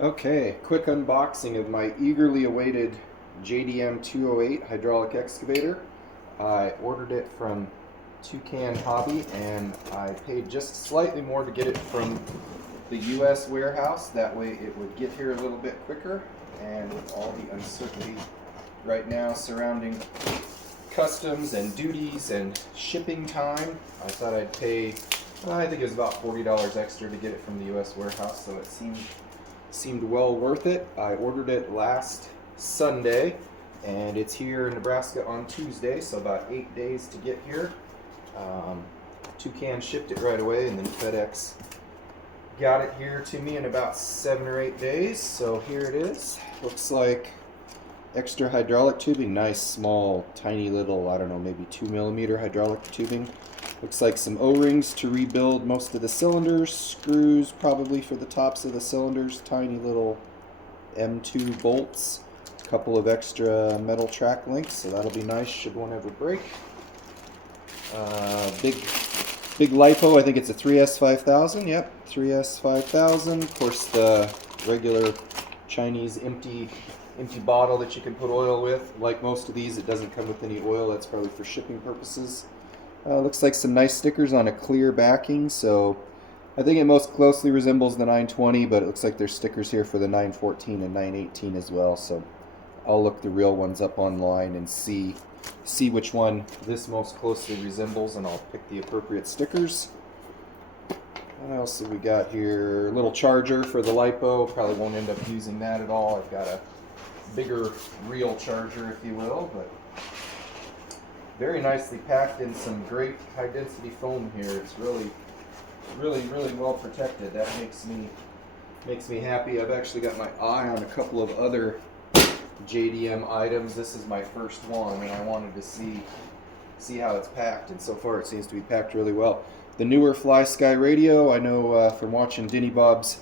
Okay, quick unboxing of my eagerly awaited JDM208 Hydraulic Excavator. I ordered it from Toucan Hobby and I paid just slightly more to get it from the US warehouse. That way it would get here a little bit quicker, and with all the uncertainty right now surrounding customs and duties and shipping time, I thought I'd pay, I think it was about $40 extra to get it from the US warehouse, so it seemed well worth it. I ordered it last Sunday and it's here in Nebraska on Tuesday, so about 8 days to get here. Toucan shipped it right away, and then FedEx got it here to me in about 7 or 8 days. So here it is. Looks like extra hydraulic tubing, nice small tiny little, I don't know, maybe 2mm hydraulic tubing. Looks like some O-rings to rebuild most of the cylinders, screws probably for the tops of the cylinders, tiny little M2 bolts, a couple of extra metal track links, so that'll be nice should one ever break. Big LiPo, I think it's a 3S5000, yep, 3S5000. Of course the regular Chinese empty bottle that you can put oil with. Like most of these, it doesn't come with any oil, that's probably for shipping purposes. Looks like some nice stickers on a clear backing, so I think it most closely resembles the 920, but it looks like there's stickers here for the 914 and 918 as well, so I'll look the real ones up online and see which one this most closely resembles, and I'll pick the appropriate stickers. What else have we got here? A little charger for the LiPo. Probably won't end up using that at all. I've got a bigger real charger, if you will, but very nicely packed in some great high density foam here. It's really well protected. That makes me happy. I've actually got my eye on a couple of other JDM items. This is my first one, and I wanted to see how it's packed, and so far it seems to be packed really well. The newer Fly Sky radio, I know from watching Denny Bob's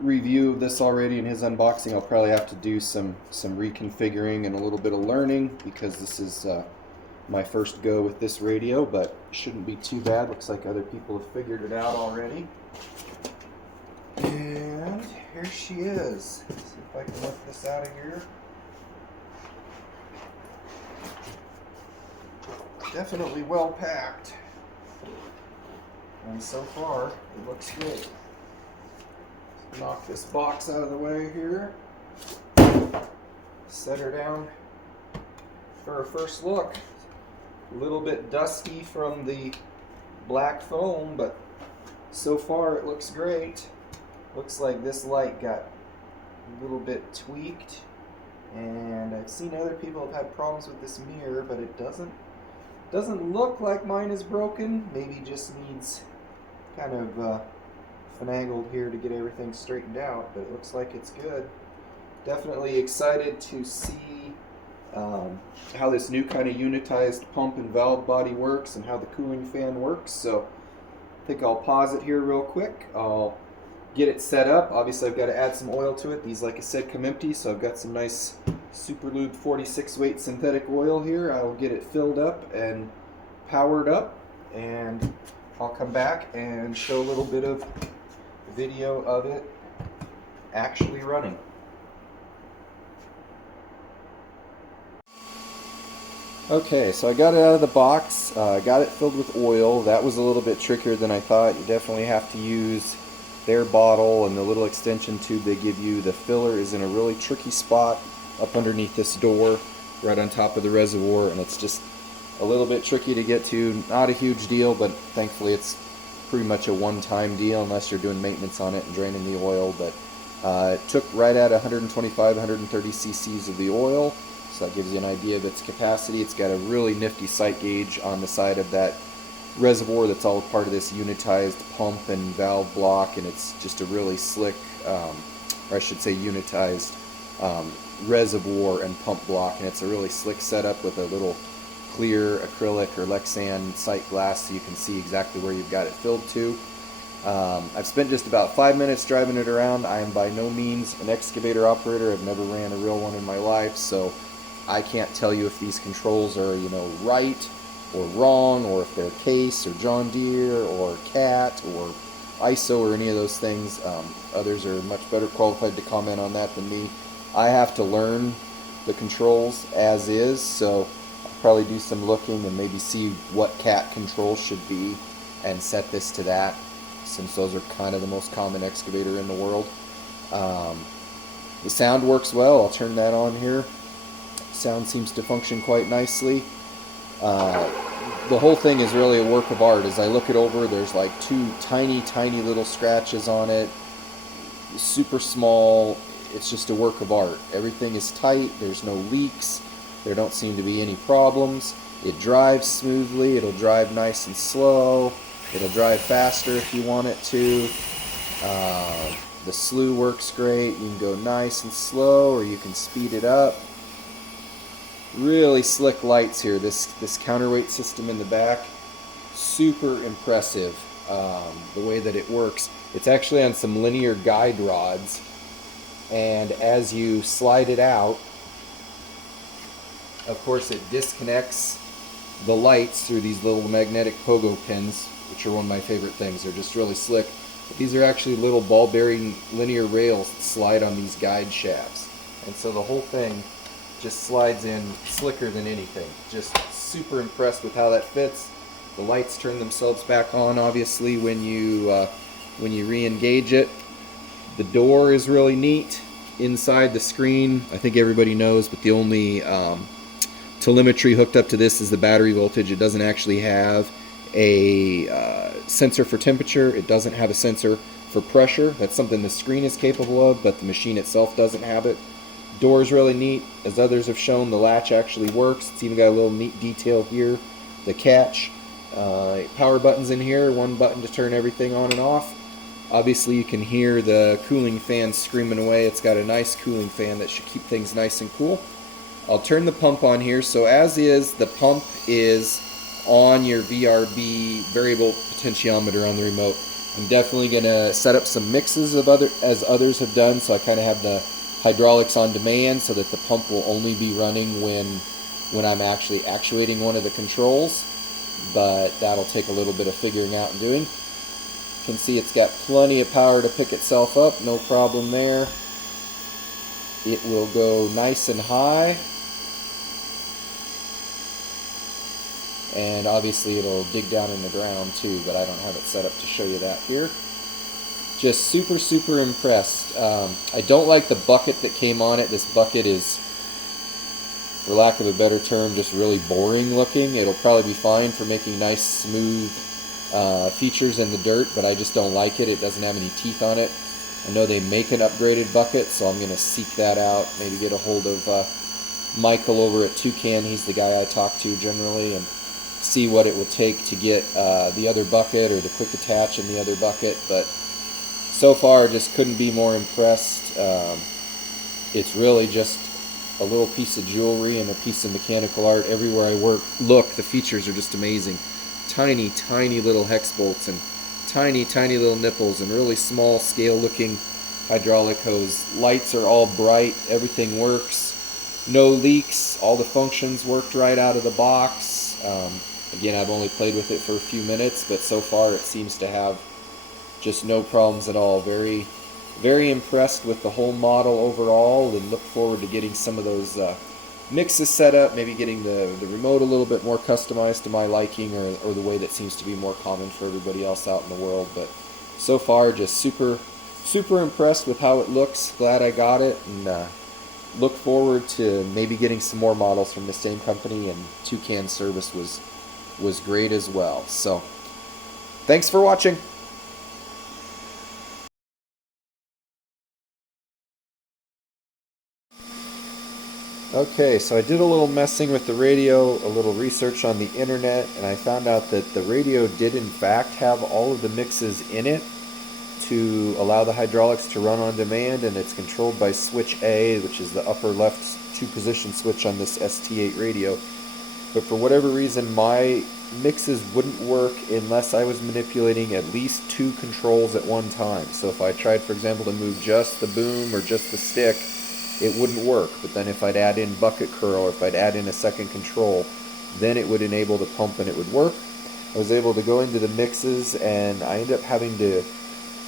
review of this already in his unboxing, I'll probably have to do some reconfiguring and a little bit of learning, because this is my first go with this radio, but shouldn't be too bad. Looks like other people have figured it out already. And here she is. Let's see if I can lift this out of here. Definitely well packed. And so far, it looks great. Let's knock this box out of the way here. Set her down for a first look. A little bit dusty from the black foam, but so far it looks great. Looks like this light got a little bit tweaked, and I've seen other people have had problems with this mirror, but it doesn't look like mine is broken. Maybe just needs kind of finagled here to get everything straightened out, but it looks like it's good. Definitely excited to see how this new kind of unitized pump and valve body works and how the cooling fan works. So I think I'll pause it here real quick. I'll get it set up. Obviously I've got to add some oil to it. These, like I said, come empty, so I've got some nice Super Lube 46 weight synthetic oil here. I'll get it filled up and powered up, and I'll come back and show a little bit of video of it actually running. Okay, so I got it out of the box, got it filled with oil. That was a little bit trickier than I thought. You definitely have to use their bottle, and the little extension tube they give you. The filler is in a really tricky spot up underneath this door, right on top of the reservoir, and it's just a little bit tricky to get to. Not a huge deal, but thankfully it's pretty much a one-time deal unless you're doing maintenance on it and draining the oil. But it took right at 125, 130 cc's of the oil, so that gives you an idea of its capacity. It's got a really nifty sight gauge on the side of that reservoir that's all part of this unitized pump and valve block, and it's just a really slick, or I should say unitized reservoir and pump block, and it's a really slick setup with a little clear acrylic or Lexan sight glass so you can see exactly where you've got it filled to. I've spent just about 5 minutes driving it around. I am by no means an excavator operator. I've never ran a real one in my life, so I can't tell you if these controls are, right or wrong, or if they're Case or John Deere or Cat or ISO or any of those things. Others are much better qualified to comment on that than me. I have to learn the controls as is, so I'll probably do some looking and maybe see what cat control should be and set this to that, since those are kind of the most common excavator in the world. The sound works well. I'll turn that on here. Sound seems to function quite nicely. The whole thing is really a work of art. As I look it over, there's like 2 tiny little scratches on it, super small. It's just a work of art. Everything is tight. There's no leaks. There don't seem to be any problems. It drives smoothly. It'll drive nice and slow. It'll drive faster if you want it to. The slew works great. You can go nice and slow, or you can speed it up. Really slick lights here. This counterweight system in the back, super impressive. The way that it works. It's actually on some linear guide rods, and as you slide it out, of course it disconnects the lights through these little magnetic pogo pins, which are one of my favorite things. They're just really slick. But these are actually little ball bearing linear rails that slide on these guide shafts, and so the whole thing just slides in slicker than anything. Just super impressed with how that fits. The lights turn themselves back on, obviously, when you re-engage it. The door is really neat. Inside the screen, I think everybody knows, but the only telemetry hooked up to this is the battery voltage. It doesn't actually have a sensor for temperature. It doesn't have a sensor for pressure. That's something the screen is capable of, but the machine itself doesn't have it. Door is really neat. As others have shown, the latch actually works. It's even got a little neat detail here. The catch. Power buttons in here. One button to turn everything on and off. Obviously you can hear the cooling fan screaming away. It's got a nice cooling fan that should keep things nice and cool. I'll turn the pump on here. So as is, the pump is on your VRB variable potentiometer on the remote. I'm definitely going to set up some mixes of as others have done, so I kind of have the hydraulics on demand so that the pump will only be running when I'm actually actuating one of the controls, but that'll take a little bit of figuring out and doing. You can see it's got plenty of power to pick itself up, no problem there. It will go nice and high, and obviously it'll dig down in the ground too, but I don't have it set up to show you that here. Just super impressed. I don't like the bucket that came on it. This bucket is, for lack of a better term, just really boring looking. It'll probably be fine for making nice smooth features in the dirt, but I just don't like it. It doesn't have any teeth on it. I know they make an upgraded bucket, so I'm going to seek that out. Maybe get a hold of Michael over at Toucan. He's the guy I talk to generally, and see what it will take to get the other bucket or the quick attach in the other bucket. But so far, just couldn't be more impressed. It's really just a little piece of jewelry and a piece of mechanical art. Everywhere I look, the features are just amazing. Tiny little hex bolts and tiny little nipples and really small scale looking hydraulic hose. Lights are all bright. Everything works. No leaks. All the functions worked right out of the box. Again, I've only played with it for a few minutes, but so far it seems to have just no problems at all. Very impressed with the whole model overall, and look forward to getting some of those mixes set up, maybe getting the remote a little bit more customized to my liking, or the way that seems to be more common for everybody else out in the world. But so far, just super impressed with how it looks. Glad I got it, and look forward to maybe getting some more models from the same company. And Toucan service was great as well. So thanks for watching. Okay, so I did a little messing with the radio, a little research on the internet, and I found out that the radio did in fact have all of the mixes in it to allow the hydraulics to run on demand, and it's controlled by switch A, which is the upper left 2-position switch on this ST8 radio. But for whatever reason, my mixes wouldn't work unless I was manipulating at least 2 controls at one time. So if I tried, for example, to move just the boom or just the stick, it wouldn't work. But then if I'd add in bucket curl, or if I'd add in a second control, then it would enable the pump and it would work. I was able to go into the mixes, and I ended up having to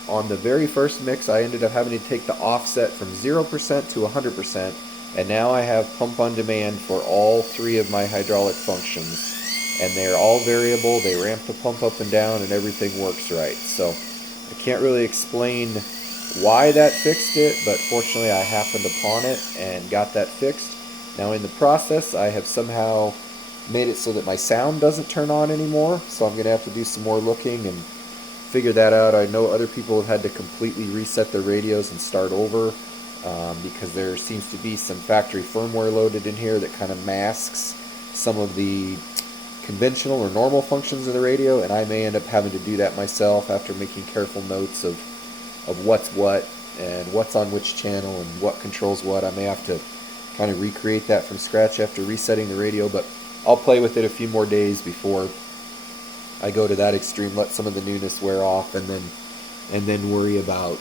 on the very first mix, I ended up having to take the offset from 0% to 100%, and now I have pump on demand for all 3 of my hydraulic functions, and they're all variable. They ramp the pump up and down, and everything works right. So I can't really explain why that fixed it, but fortunately I happened upon it and got that fixed. Now in the process, I have somehow made it so that my sound doesn't turn on anymore, so I'm going to have to do some more looking and figure that out. I know other people have had to completely reset their radios and start over because there seems to be some factory firmware loaded in here that kind of masks some of the conventional or normal functions of the radio, and I may end up having to do that myself after making careful notes of what's what and what's on which channel and what controls what. I may have to kind of recreate that from scratch after resetting the radio, but I'll play with it a few more days before I go to that extreme, let some of the newness wear off, and then worry about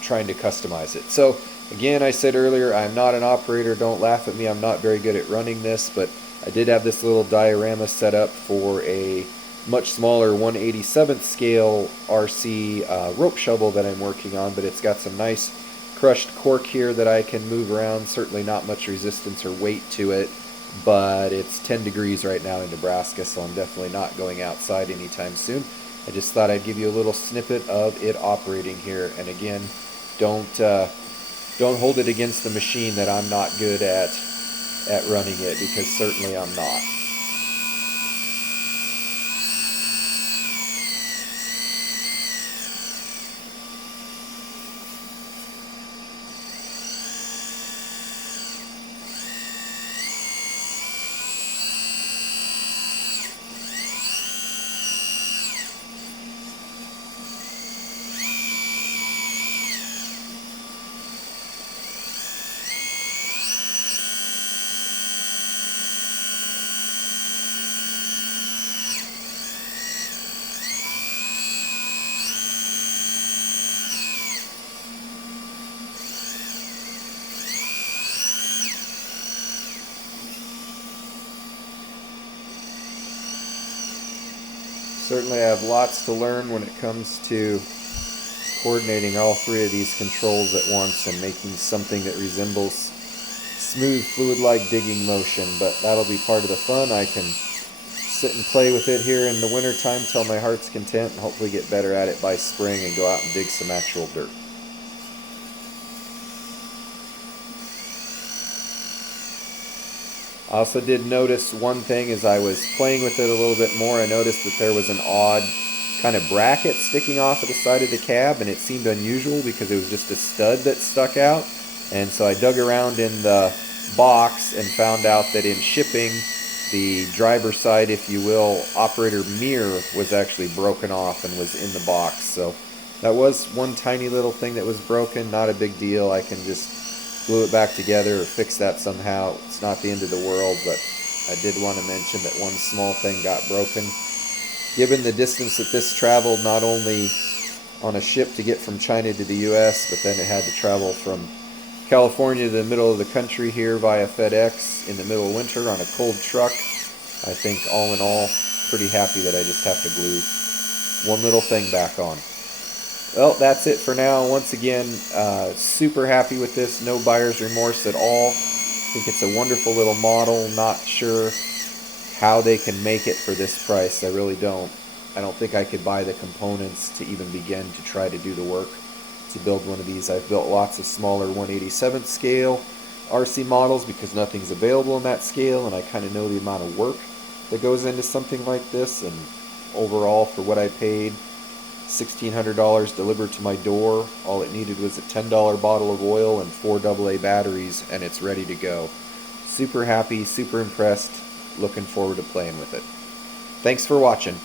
trying to customize it. So again, I said earlier, I'm not an operator. Don't laugh at me. I'm not very good at running this, but I did have this little diorama set up for a much smaller 1/87th scale RC rope shovel that I'm working on, but it's got some nice crushed cork here that I can move around. Certainly not much resistance or weight to it, but it's 10 degrees right now in Nebraska, so I'm definitely not going outside anytime soon. I just thought I'd give you a little snippet of it operating here. And again, don't hold it against the machine that I'm not good at running it, because certainly I'm not. Certainly I have lots to learn when it comes to coordinating all 3 of these controls at once and making something that resembles smooth fluid-like digging motion, but that'll be part of the fun. I can sit and play with it here in the winter time till my heart's content, and hopefully get better at it by spring and go out and dig some actual dirt. I also did notice one thing as I was playing with it a little bit more. I noticed that there was an odd kind of bracket sticking off of the side of the cab, and it seemed unusual because it was just a stud that stuck out. And so I dug around in the box and found out that in shipping, the driver's side, if you will, operator mirror was actually broken off and was in the box. So that was one tiny little thing that was broken. Not a big deal. I can just glue it back together or fix that somehow. It's not the end of the world, but I did want to mention that one small thing got broken. Given the distance that this traveled, not only on a ship to get from China to the US, but then it had to travel from California to the middle of the country here via FedEx in the middle of winter on a cold truck. I think all in all, pretty happy that I just have to glue one little thing back on. Well, that's it for now. Once again, super happy with this. No buyer's remorse at all. I think it's a wonderful little model. Not sure how they can make it for this price. I really don't. I don't think I could buy the components to even begin to try to do the work to build one of these. I've built lots of smaller 1/87th scale RC models because nothing's available in that scale, and I kind of know the amount of work that goes into something like this. And overall, for what I paid, $1,600 delivered to my door. All it needed was a $10 bottle of oil and 4 AA batteries, and it's ready to go. Super happy, super impressed, looking forward to playing with it. Thanks for watching.